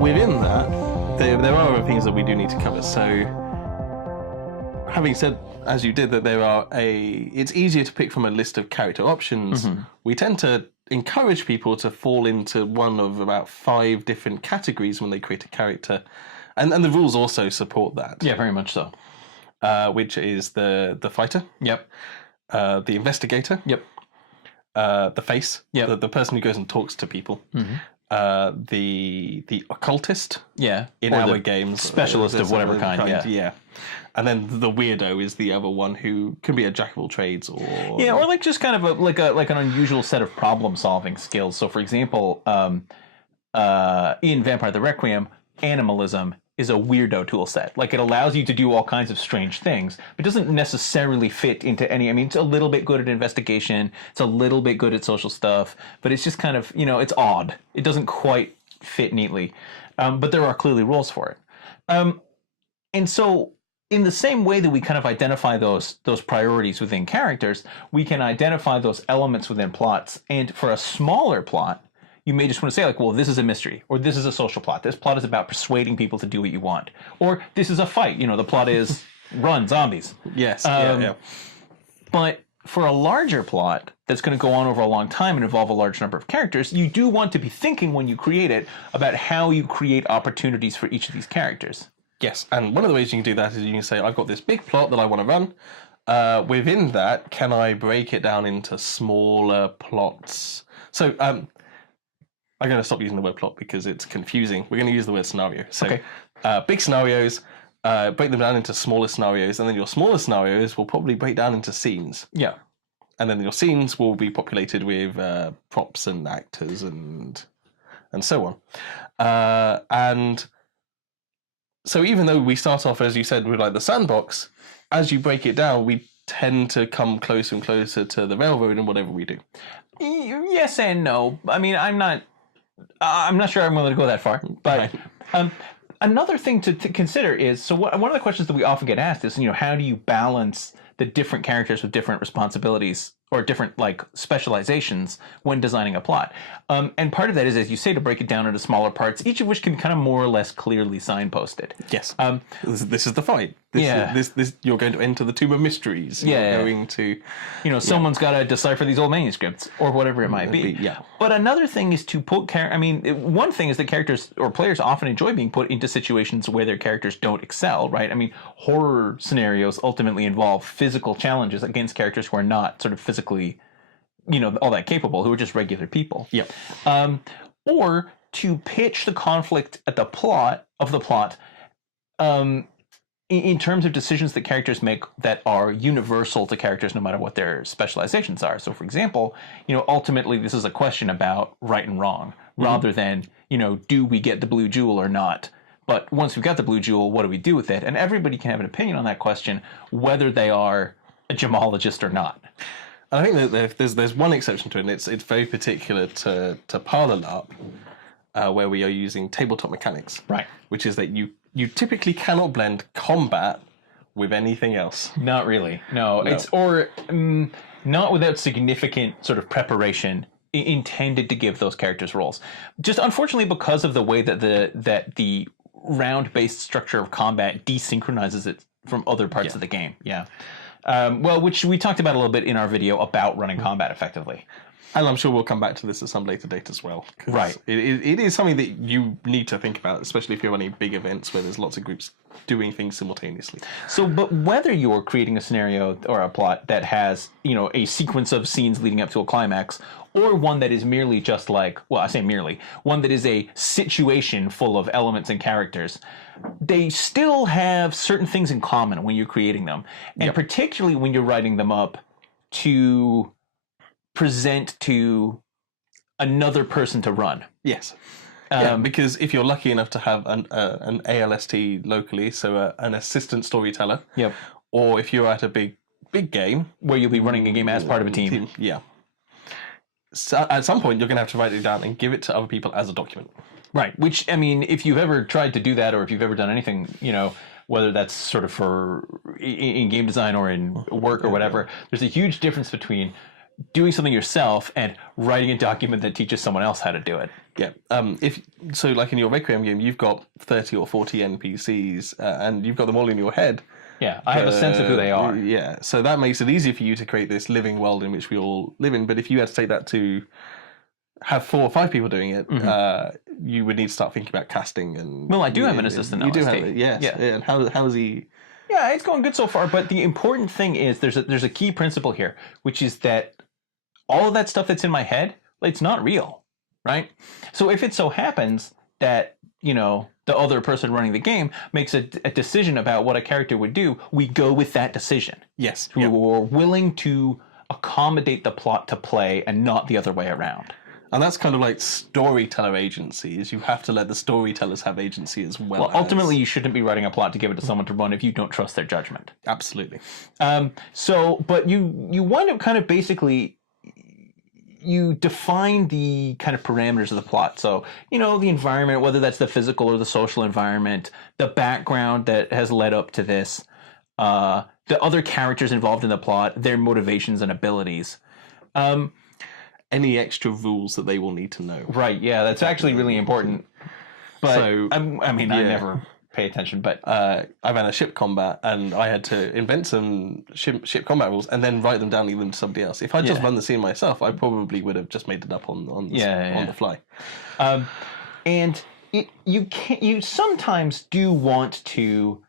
within that, there are other things that we do need to cover. So, having said, as you did, that it's easier to pick from a list of character options. We tend to encourage people to fall into one of about 5 different categories when they create a character, and the rules also support that. Yeah, very much so. Which is the fighter. Yep. The investigator. Yep. The face. Yeah. The person who goes and talks to people. The occultist. Yeah. In or our the general specialist of whatever kind. Yeah. And then the weirdo is the other one who can be a jack of all trades, or or like just kind of like an unusual set of problem solving skills. So, for example, in Vampire the Requiem, animalism is a weirdo tool set. Like, it allows you to do all kinds of strange things, but doesn't necessarily fit into any. I mean, it's a little bit good at investigation, it's a little bit good at social stuff, but it's just kind of, it's odd. It doesn't quite fit neatly. But there are clearly rules for it. And so, in the same way that we kind of identify those priorities within characters, we can identify those elements within plots. And for a smaller plot, you may just want to say, like, well, this is a mystery, or this is a social plot. This plot is about persuading people to do what you want. Or this is a fight. The plot is run, zombies. Yes. But for a larger plot that's going to go on over a long time and involve a large number of characters, you do want to be thinking when you create it about how you create opportunities for each of these characters. Yes, and one of the ways you can do that is you can say, I've got this big plot that I want to run. Within that, can I break it down into smaller plots? So I'm going to stop using the word plot because it's confusing. We're going to use the word scenario. So big scenarios, break them down into smaller scenarios, and then your smaller scenarios will probably break down into scenes. Yeah. And then your scenes will be populated with props and actors and so on. And so even though we start off, as you said, with like the sandbox, as you break it down, we tend to come closer and closer to the railroad in whatever we do. Yes and no. I mean, I'm not sure I'm willing to go that far. But another thing to consider is, so one of the questions that we often get asked is, how do you balance the different characters with different responsibilities or different like specializations when designing a plot? And part of that is, as you say, to break it down into smaller parts, each of which can kind of more or less clearly signposted. Yes. This is the fight. This you're going to enter the Tomb of Mysteries. You're going to, someone's got to decipher these old manuscripts or whatever it might be. Yeah. But another thing is to put one thing is that characters or players often enjoy being put into situations where their characters don't excel, right? I mean, horror scenarios ultimately involve physical challenges against characters who are not sort of physically, all that capable, who are just regular people. Yep. Or to pitch the conflict at the plot, in terms of decisions that characters make that are universal to characters no matter what their specializations are. So, for example, ultimately this is a question about right and wrong, rather than, do we get the blue jewel or not? But once we've got the blue jewel, what do we do with it? And everybody can have an opinion on that question, whether they are a gemologist or not. I think that there's one exception to it, and it's very particular to Parlour LARP, where we are using tabletop mechanics. Right. Which is that you typically cannot blend combat with anything else. Not really. No. It's not without significant sort of preparation intended to give those characters roles. Just unfortunately, because of the way that the round-based structure of combat desynchronizes it from other parts of the game. Yeah. Which we talked about a little bit in our video about running combat effectively. And I'm sure we'll come back to this at some later date as well. Right. It is something that you need to think about, especially if you're running big events where there's lots of groups doing things simultaneously. So, but whether you're creating a scenario or a plot that has, a sequence of scenes leading up to a climax, or one that is merely just like, well, I say merely, one that is a situation full of elements and characters, they still have certain things in common when you're creating them. And particularly when you're writing them up to present to another person to run. Yes. Because if you're lucky enough to have an ALST locally, so an assistant storyteller, or if you're at a big game where you'll be running a game as part of a team. So at some point, you're going to have to write it down and give it to other people as a document. Right. Which, I mean, if you've ever tried to do that, or if you've ever done anything, whether that's sort of in game design or in work or whatever, there's a huge difference between doing something yourself and writing a document that teaches someone else how to do it. Yeah. If so, like in your Requiem game, you've got 30 or 40 NPCs, and you've got them all in your head. Yeah, I have a sense of who they are. Yeah, so that makes it easier for you to create this living world in which we all live in. But if you had to take that to have 4 or 5 people doing it, you would need to start thinking about casting and. Well, I do have an assistant. You do have it, yes. Yeah. And how is he? Yeah, it's going good so far. But the important thing is there's a key principle here, which is that all of that stuff that's in my head, it's not real, right? So if it so happens that the other person running the game makes a decision about what a character would do, we go with that decision. Yes. We're willing to accommodate the plot to play and not the other way around. And that's kind of like storyteller agency, is you have to let the storytellers have agency as well. Well, ultimately, you shouldn't be writing a plot to give it to someone to run if you don't trust their judgment. Absolutely. But you wind up kind of basically, you define the kind of parameters of the plot. So, the environment, whether that's the physical or the social environment, the background that has led up to this, the other characters involved in the plot, their motivations and abilities. Any extra rules that they will need to know. Right, yeah, that's actually really important. But, I never pay attention, but... I ran a ship combat, and I had to invent some ship combat rules and then write them down and leave them to somebody else. If I'd just run the scene myself, I probably would have just made it up on the fly. And you sometimes do want to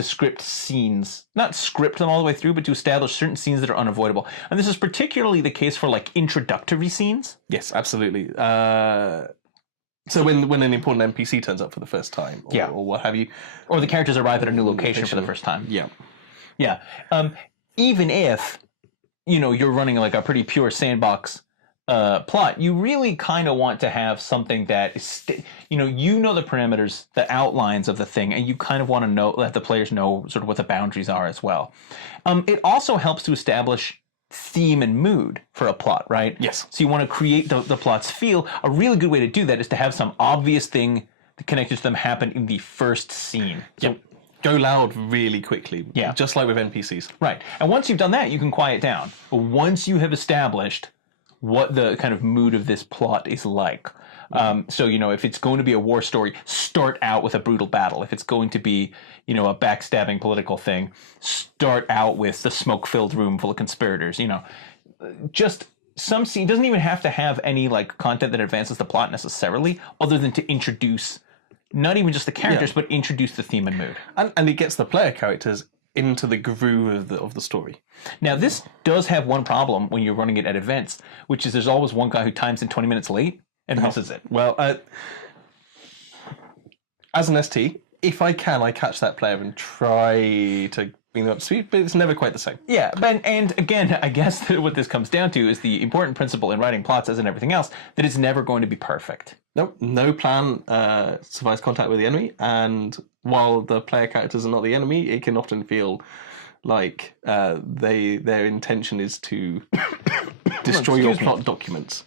script scenes, not script them all the way through, but to establish certain scenes that are unavoidable. And this is particularly the case for introductory scenes. Yes, absolutely. So when an important NPC turns up for the first time, or what have you, or the characters arrive at a new location for the first time. Yeah. Even if you're running a pretty pure sandbox plot, you really kind of want to have something that is, the parameters, the outlines of the thing, and you kind of want to let the players know sort of what the boundaries are as well. It also helps to establish theme and mood for a plot, right? Yes. So you want to create the plot's feel. A really good way to do that is to have some obvious thing connected to them happen in the first scene. So go loud really quickly. Yeah. Just like with NPCs. Right. And once you've done that, you can quiet down. But once you have established what the kind of mood of this plot is like. So, if it's going to be a war story, start out with a brutal battle. If it's going to be, a backstabbing political thing, start out with the smoke-filled room full of conspirators, Just some scene doesn't even have to have any, content that advances the plot necessarily, other than to introduce, not even just the characters, but introduce the theme and mood. And it gets the player characters into the groove of the story. Now, this does have one problem when you're running it at events, which is there's always one guy who times in 20 minutes late and misses it. Well, as an ST, if I can, I catch that player and try to bring them up to speed, but it's never quite the same. Yeah, and again, I guess that what this comes down to is the important principle in writing plots, as in everything else, that it's never going to be perfect. Nope, no plan survives contact with the enemy, and while the player characters are not the enemy, it can often feel like their intention is to destroy your plot documents.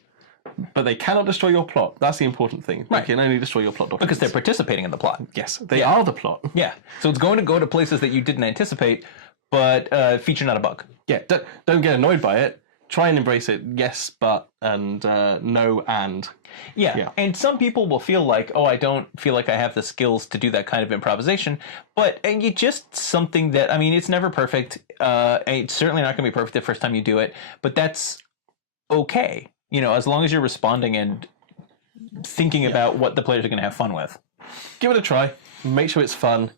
But they cannot destroy your plot. That's the important thing. Right. They can only destroy your plot documents. Because they're participating in the plot. Yes, they are the plot. Yeah, so it's going to go to places that you didn't anticipate, but feature not a bug. Yeah, don't get annoyed by it. Try and embrace it. Yes, but, and no, and. Yeah, and some people will feel like, oh, I don't feel like I have the skills to do that kind of improvisation, but it's just something that, it's never perfect. It's certainly not going to be perfect the first time you do it, but that's okay. As long as you're responding and thinking about what the players are going to have fun with. Give it a try. Make sure it's fun.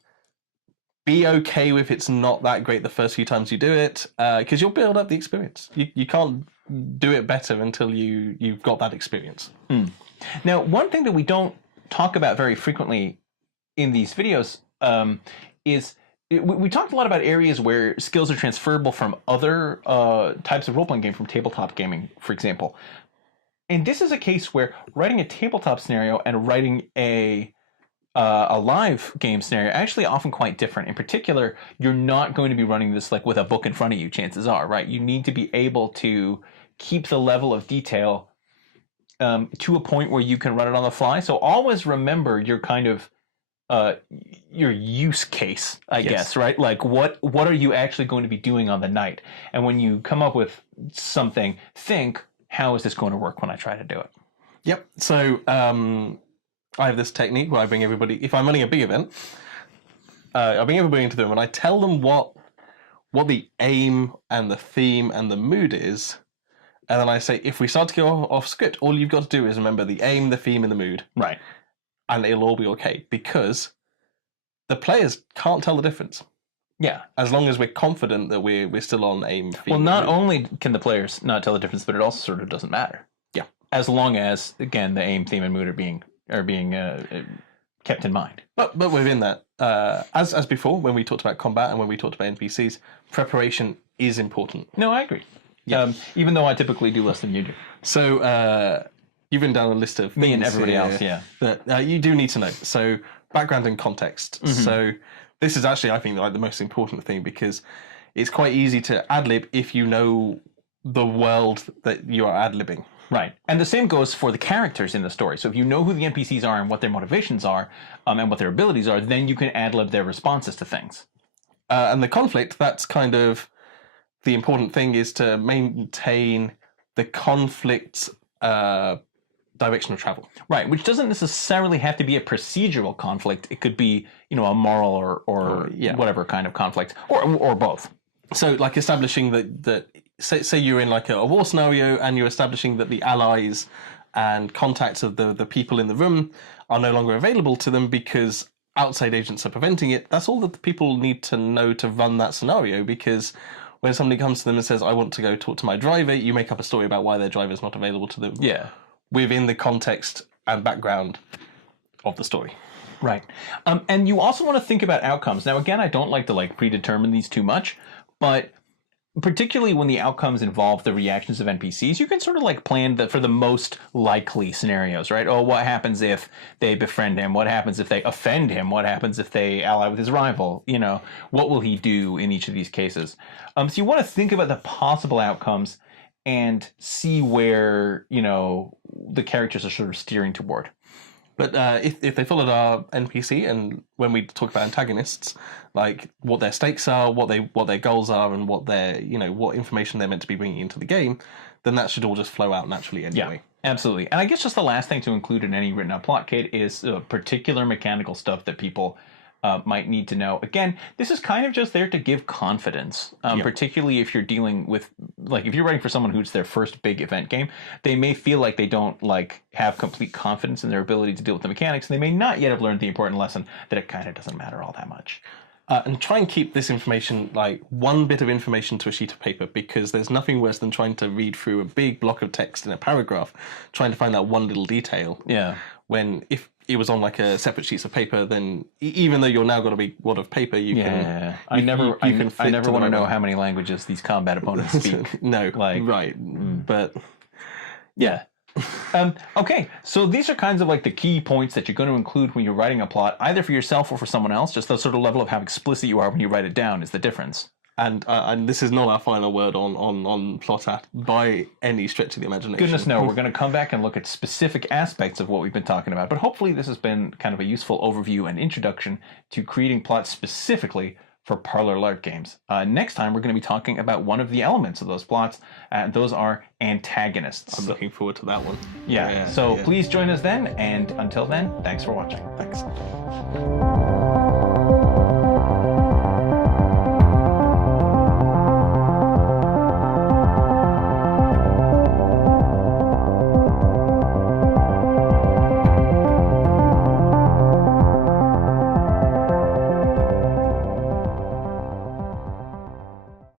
Be okay with it's not that great the first few times you do it, because you'll build up the experience. You can't do it better until you've got that experience. Now, one thing that we don't talk about very frequently in these videos is we talked a lot about areas where skills are transferable from other types of role-playing game, from tabletop gaming, for example. And this is a case where writing a tabletop scenario and writing a live game scenario are actually often quite different. In particular, you're not going to be running this with a book in front of you, chances are, right? You need to be able to keep the level of detail to a point where you can run it on the fly. So always remember your kind of your use case, I guess, right? What are you actually going to be doing on the night? And when you come up with something, think, how is this going to work when I try to do it? Yep. So I have this technique where I bring everybody, if I'm running a big event, I bring everybody into the room and I tell them what the aim and the theme and the mood is. And then I say, if we start to go off script, all you've got to do is remember the aim, the theme, and the mood. Right. And it'll all be okay, because the players can't tell the difference. Yeah. As long as we're confident that we're still on aim, theme. Well, not only can the players not tell the difference, but it also sort of doesn't matter. Yeah. As long as, again, the aim, theme, and mood are being kept in mind. But within that, as before, when we talked about combat and when we talked about NPCs, preparation is important. No, I agree. Yeah. Even though I typically do less than you do. So you've written down a list of things Me and everybody else, yeah. that you do need to know. So background and context. Mm-hmm. So this is actually, I think, like the most important thing, because it's quite easy to ad-lib if you know the world that you are ad-libbing. Right. And the same goes for the characters in the story. So if you know who the NPCs are and what their motivations are, and what their abilities are, then you can ad-lib their responses to things. And the conflict, that's kind of the important thing, is to maintain the conflict direction of travel. Right, which doesn't necessarily have to be a procedural conflict. It could be, a moral or whatever kind of conflict, or both. So, like establishing that say you're in like a war scenario, and you're establishing that the allies and contacts of the people in the room are no longer available to them because outside agents are preventing it. That's all that the people need to know to run that scenario, because when somebody comes to them and says, I want to go talk to my driver, you make up a story about why their driver is not available to them. Yeah. Within the context and background of the story. Right. And you also want to think about outcomes. Now, again, I don't like to predetermine these too much, but particularly when the outcomes involve the reactions of NPCs, you can sort of plan for the most likely scenarios, right? Oh, what happens if they befriend him? What happens if they offend him? What happens if they ally with his rival? What will he do in each of these cases? So you want to think about the possible outcomes and see where, the characters are sort of steering toward. But if they followed our NPC, and when we talk about antagonists, like what their stakes are, what their goals are, and what their what information they're meant to be bringing into the game, then that should all just flow out naturally anyway. Yeah, absolutely. And I guess just the last thing to include in any written out plot kit is particular mechanical stuff that people might need to know. Again, this is kind of just there to give confidence, particularly if you're dealing with, if you're writing for someone who's their first big event game, they may feel like they don't have complete confidence in their ability to deal with the mechanics, and they may not yet have learned the important lesson that it kind of doesn't matter all that much. And try and keep this information, one bit of information to a sheet of paper, because there's nothing worse than trying to read through a big block of text in a paragraph, trying to find that one little detail. Yeah. When if it was on a separate sheet of paper, then even though you're now got a big wad of paper, you can. I never want to know how many languages these combat opponents speak. No, right, but yeah. Okay, so these are kinds of the key points that you're going to include when you're writing a plot, either for yourself or for someone else. Just the sort of level of how explicit you are when you write it down is the difference. And this is not our final word on plot by any stretch of the imagination. Goodness no, we're going to come back and look at specific aspects of what we've been talking about. But hopefully this has been kind of a useful overview and introduction to creating plots specifically for Parlour LARP games. Next time we're going to be talking about one of the elements of those plots, and those are antagonists. I'm looking forward to that one. So please join us then, and until then, thanks for watching. Thanks.